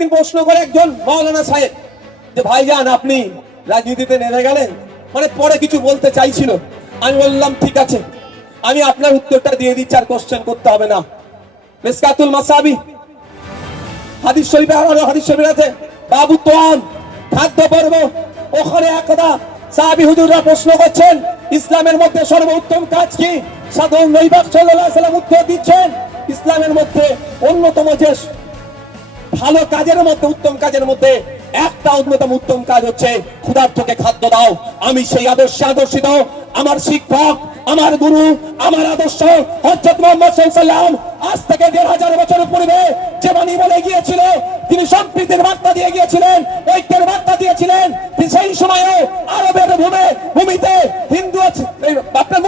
একদিন প্রশ্ন করে একজন মাওলানা সাহেব যে, ভাইজান, আপনি রাজনীতিতে নেমে গেলেন? মানে পরে কিছু বলতে চাইছিল। আমি বললাম, ঠিক আছে। আমি আপনার উত্তরটা দিয়ে দিচ্ছি, আর কোশ্চেন করতে হবে না। মিসকাতুল মাসাবি, হাদিস শরীফে আরও হাদিস শরীফে আছে বাবু তোয়ান, খাদ্য পর্ব, ওখানে একদা সাহাবি হুজুররা প্রশ্ন করছেন, ইসলামের মধ্যে সর্বোত্তম কাজ কি? সাধারণ নৈবাক সাল্লাল্লাহু সাল্লাম উত্তর দিচ্ছেন, ইসলামের মধ্যে অন্যতম যে ভালো কাজের মধ্যে, উত্তম কাজের মধ্যে একটা অন্যতম উত্তম কাজ হচ্ছে ক্ষুধার্থকে খাদ্য দাও। আমি সেই আদর্শে আদর্শিত। আমার শিক্ষক, আমার গুরু, আমার আদর্শ হজরত মোহাম্মদ সাল্লাম আজ থেকে দেড় হাজার বছর পূর্বে যে বাণী বলে গিয়েছিল, তিনি সম্প্রীতির বার্তা দিয়ে গিয়েছিলেন ঐক্যের বার্তা দিয়েছিলেন তিনি সেই সময়ে আরবের ভূমে ভূমিতে হিন্দু আছে এই আপনার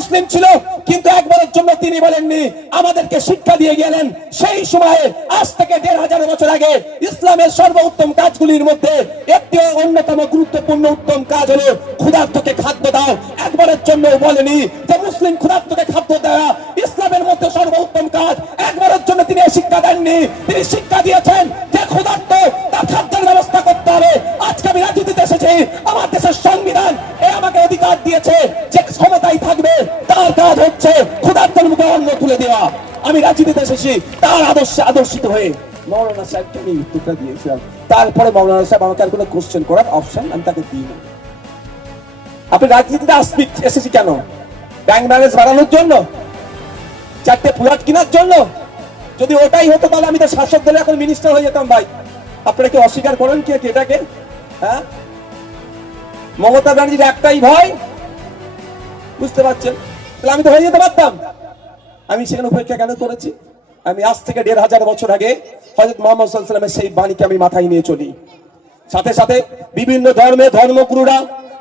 মুসলিম ছিল, কিন্তু একবারের জন্য তিনি বলেননি, আমাদেরকে শিক্ষা দিয়ে গেলেন। সেই সময়ে, আজ থেকে দেড় হাজার বছর আগে, ইসলামের সর্বোত্তম কাজগুলির মধ্যে একটি অন্যতম গুরুত্বপূর্ণ উত্তম কাজ হলো ক্ষুধার্তকে খাদ্য দাও। একবারের জন্য বলেনি যে মুসলিম ক্ষুধার্তকে খাদ্য দেওয়া ইসলামের মধ্যে সর্বোত্তম কাজ। একবারের জন্য তিনি শিক্ষা দেননি। তিনি শিক্ষা দিয়েছেন যে থাকবে, তার কাজ হচ্ছে ক্ষুধার্তের মুখে অন্ন তুলে দেওয়া। আমি রাজনীতিতে এসেছি, তার আদর্শে আদর্শিত হয়ে। মৌলানা সাহেবকে আমি উত্তরটা দিয়েছিলাম। তারপরে মৌলানা সাহেব আমাকে আর কোনো কোশ্চেন করার অপশন আমি তাকে দিই না আপনি রাজনীতিতে আসবি এসেছি কেন? ব্যাংক ব্যালেন্স বাড়ানোর জন্য? চারটে ফ্ল্যাট কেনার জন্য? যদি ওটাই হতো তাহলে আমি তো শাসক দলে এখন মিনিস্টার হয়ে যেতাম ভাই। আপনারা কি অস্বীকার করেন কি কি এটাকে? হ্যাঁ? মমতা ব্যানার্জির একটাই ভয় বুঝতে পারছেন? তাহলে আমি তো হয়ে যেতে পারতাম। আমি সেখানে উপেক্ষা কেন করেছি? আমি আজ থেকে দেড় হাজার বছর আগে হজরত মোহাম্মদ সাল্লামের সেই বাণীকে আমি মাথায় নিয়ে চলি। সাথে সাথে বিভিন্ন ধর্মে ধর্মগুরুরা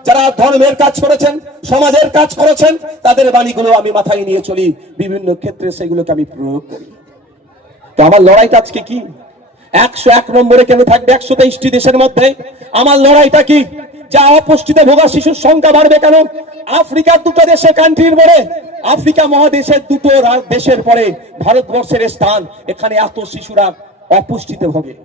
যারা ধর্মের কাজ করেছেন, সমাজের কাজ করেছেন, তাদের বাণীগুলো আমি মাথায় নিয়ে চলি। বিভিন্ন ক্ষেত্রে সেগুলোকে আমি প্রয়োগ করি। তো আমার লড়াইটা আজকে কি? একশো এক নম্বরে কেন থাকবে? একশো তেইশটি দেশের মধ্যে? আমার লড়াইটা কি? যা অপুষ্টিতে ভোগা শিশুর সংখ্যা বাড়বে কেন? আফ্রিকার দুটো দেশে কান্ট্রির পরে, আফ্রিকা মহাদেশের দুটো দেশের পরে ভারতবর্ষের স্থান, এখানে এত শিশুরা অপুষ্টিতে ভোগে।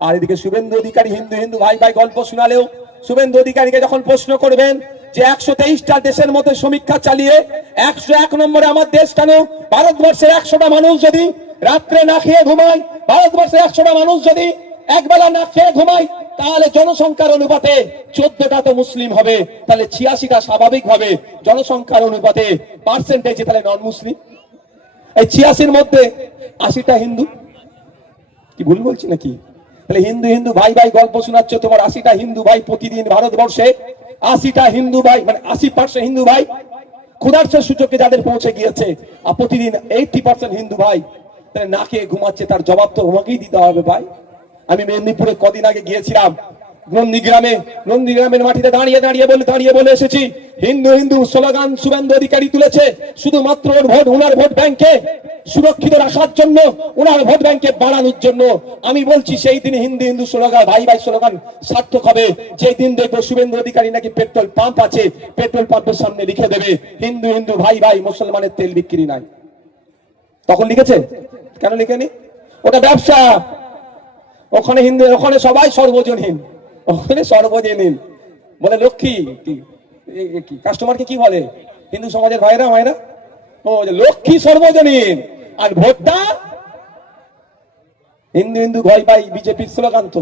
আর এদিকে শুভেন্দু অধিকারী হিন্দু হিন্দু ভাই ভাই গল্প শোনালেও, শুভেন্দু অধিকারীকে যখন প্রশ্ন করবেন যে একশো তেইশটা দেশের মধ্যে সমীক্ষা চালিয়ে একশো এক নম্বরে আমার দেশ কেন? ভারতবর্ষের একশোটা মানুষ যদি রাত্রে না খেয়ে ঘুমায়, ভারতবর্ষের একশোটা মানুষ যদি একবেলা না খেয়ে ঘুমায় তাহলে জনসংখ্যার অনুপাতে চোদ্দটা তো মুসলিম হবে, তাহলে ছিয়াশিটা স্বাভাবিক হবে। জনসংখ্যার অনুপাতে পার্সেন্টেজ তাহলে নন মুসলিম এই ছিয়াশির মধ্যে আশিটা হিন্দু। কি ভুল বলছি নাকি? তাহলে হিন্দু হিন্দু ভাই ভাই গল্প শোনাচ্ছ, তোমার আশিটা হিন্দু ভাই প্রতিদিন ভারতবর্ষে, আশিটা হিন্দু ভাই মানে আশি পার্সেন্ট হিন্দু ভাই ক্ষুধার্থের সূচকে যাদের পৌঁছে গিয়েছে, আর প্রতিদিন এইটি পার্সেন্ট হিন্দু ভাই তাহলে না খেয়ে ঘুমাচ্ছে, তার জবাব তো তোমাকেই দিতে হবে ভাই। আমি মেদিনীপুরে কদিন আগে গিয়েছিলাম। নন্দীগ্রামে, নন্দীগ্রামের মাটিতে দাঁড়িয়ে দাঁড়িয়ে বলে দাঁড়িয়ে বলে এসেছি। হিন্দু হিন্দু স্লোগান শুভেন্দু অধিকারী তুলেছে। শুধুমাত্র ওর ভোট ওনার ভোট ব্যাংকে সুরক্ষিত রাখার জন্য ওনার ভোট ব্যাংকে বাড়ানোর জন্য। আমি বলছি, সেই দিন হিন্দু হিন্দু স্লোগান, ভাই ভাই স্লোগান সার্থক হবে। যে দিন দেখব শুভেন্দু অধিকারী নাকি পেট্রোল পাম্প আছে। পেট্রোল পাম্পের সামনে লিখে দেবে, হিন্দু হিন্দু ভাই ভাই মুসলমানের তেল বিক্রি নাই। তখন লিখেছে? কেন লিখেনি? ওটা ব্যবসা। ওখানে হিন্দু, ওখানে সবাই সর্বজনীন। ওখানে সর্বজনীন। বলে, লক্ষ্মী কাস্টমারকে কি বলে? হিন্দু সমাজের ভাইরা ভাইরা ও লক্ষ্মী সর্বজনীন। আর ভোটটা হিন্দু হিন্দু, ভয় পাই, বিজেপির স্লোগান তো।